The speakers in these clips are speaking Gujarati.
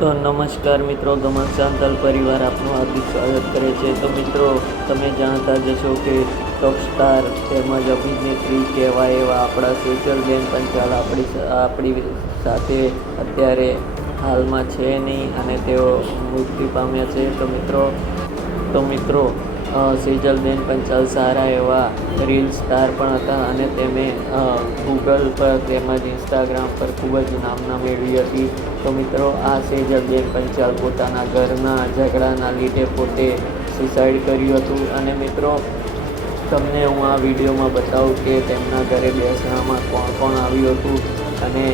તો નમસ્કાર મિત્રો, ગમન શાંતલ પરિવાર આપનું હાર્દિક સ્વાગત કરે છે। તો મિત્રો, તમે જાણતા જશો કે ટોપ સ્ટાર તેમજ અભિનેત્રી કહેવાય એવા આપણા સેજલબેન પંચાલ આપણી સાથે અત્યારે હાલમાં છે નહીં અને તેઓ મૃત્યુ પામ્યા છે। તો મિત્રો સેજલબેન પંચાલ સારા એવા રીલ સ્ટાર પણ હતા અને તેમણે ગૂગલ પર તેમજ ઇન્સ્ટાગ્રામ પર ખૂબ જ નામના મેળવી હતી। તો મિત્રો, આ સેજલબેન પંચાલ પોતાના ઘરના ઝઘડાના લીધે પોતે સુસાઇડ કર્યું હતું અને મિત્રો, તમને હું આ વિડીયોમાં બતાવું કે તેમના ઘરે બેસણામાં કોણ કોણ આવ્યું હતું અને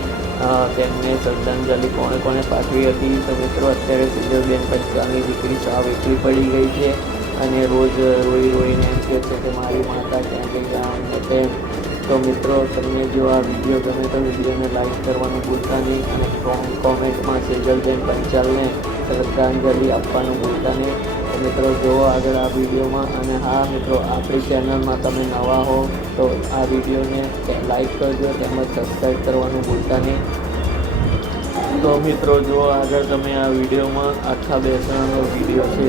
તેમને શ્રદ્ધાંજલિ કોણે પાઠવી હતી। તો મિત્રો, અત્યારે સેજલબેન પંચાલની દીકરી સાવ એકલી પડી ગઈ છે અને રોજ રોઈને એમ કહે છે કે મારી માતા ક્યાં ગઈ આમ ને તેમ। તો મિત્રો, તમને જો આ વિડીયો ગમે તો વિડીયોને લાઈક કરવાનું ભૂલતા નહીં અને કોમેન્ટમાં સેજલબેન પંચાલને શ્રદ્ધાંજલિ આપવાનું ભૂલતા નહીં। તો મિત્રો, જુઓ આગળ આ વિડીયોમાં અને હા મિત્રો, આપણી ચેનલમાં તમે નવા હો તો આ વિડીયોને લાઈક કરજો તેમજ સબસ્ક્રાઈબ કરવાનું ભૂલતા નહીં। તો મિત્રો, જુઓ આગળ તમે આ વિડીયોમાં આખા બેસણાનો વિડીયો છે